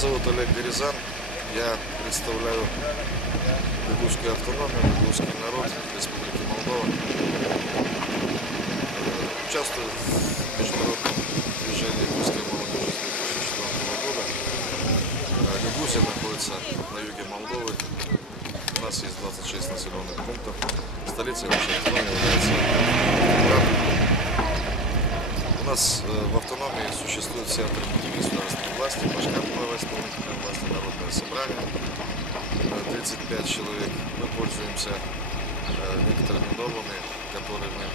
зовут Олег Горизан, я представляю Гагаузскую автономию, гагаузский народ Республики Молдова. Участвую в международном движении русской молодежи с 2004 года. Гагаузия находится на юге Молдовы. У нас есть 26 населенных пунктов. Столицей нашей автономии является Врангеля. У нас в автономии существуют все атрибуты государственной власти: башкирская исполнительная власть, народное собрание, 35 человек. Мы пользуемся некоторыми нормами, которыми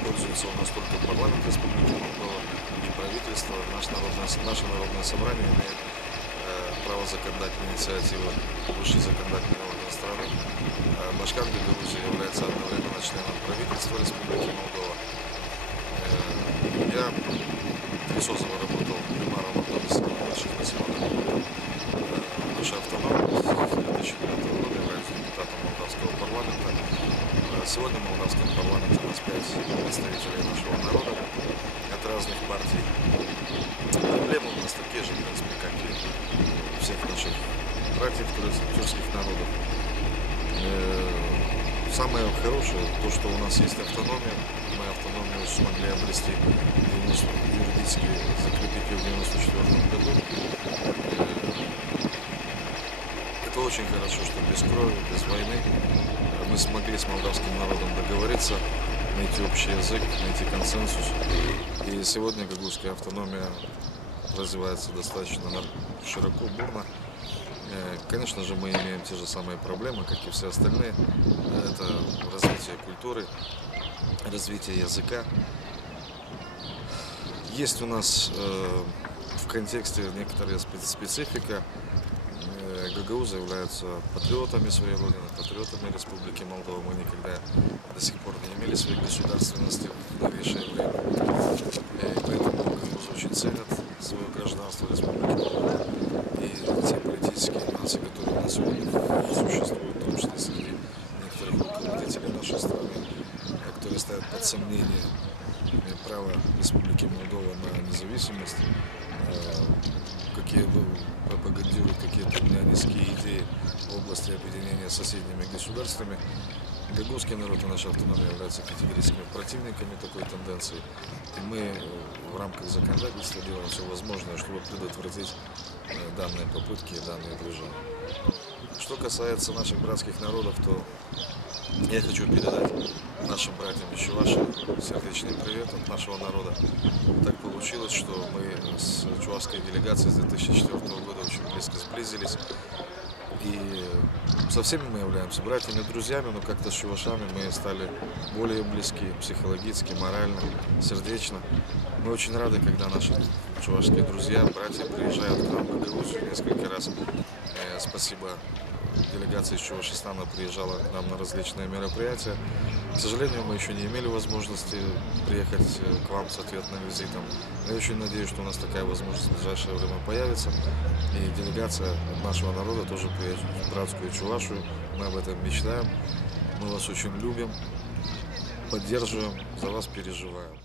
пользуется у нас только парламент Республики Молдова и правительство. Наше народное собрание имеет право законодательной инициативы высший законодательный орган страны. Башкан Гагаузии является одновременно членом правительства Республики Молдова. Я 3 раза работал примаром в одном из больших населенных пунктов нашей автономии. С 2009 года являюсь депутатом молдавского парламента. Сегодня в молдавском парламенте у нас 5 представителей нашего народа от разных партий. Проблемы у нас такие же, в принципе, как и у всех наших братьев тюркских народов. Самое хорошее, то, что у нас есть автономия. Мы автономию смогли обрести, юридически закрепить ее в 1994 году. Это очень хорошо, что без крови, без войны мы смогли с молдавским народом договориться, найти общий язык, найти консенсус. И сегодня гагаузская автономия развивается достаточно широко, бурно. Конечно же, мы имеем те же самые проблемы, как и все остальные. Это развитие культуры, развитие языка. Есть у нас в контексте некоторая специфика. Гагаузы являются патриотами своей родины, патриотами Республики Молдова. Мы никогда до сих пор не имели своей государственности в новейшее время. И поэтому гагаузы очень ценят свое гражданство Республики Молдова. И те политические нации, которые у нас сегодня существуют, в том числе среди некоторых руководителей нашей страны, которые ставят под сомнение право Республики Молдова на независимость, какие пропагандируют какие-то низкие идеи в области объединения с соседними государствами. Гагаузский народ и наша автономия являются категорическими противниками такой тенденции. И мы в рамках законодательства делаем все возможное, чтобы предотвратить данные попытки и данные движения. Что касается наших братских народов, то я хочу передать нашим братьям из Чувашии сердечный привет от нашего народа. Так получилось, что мы с чувашской делегацией с 2004 года очень близко сблизились. И со всеми мы являемся братьями, друзьями, но как-то с чувашами мы стали более близки психологически, морально, сердечно. Мы очень рады, когда наши чувашские друзья, братья приезжают к нам в Гагаузию несколько раз. Спасибо. Делегация из Чувашистана приезжала к нам на различные мероприятия. К сожалению, мы еще не имели возможности приехать к вам с ответным визитом. Я очень надеюсь, что у нас такая возможность в ближайшее время появится. И делегация от нашего народа тоже приедет в братскую Чувашию. Мы об этом мечтаем. Мы вас очень любим, поддерживаем, за вас переживаем.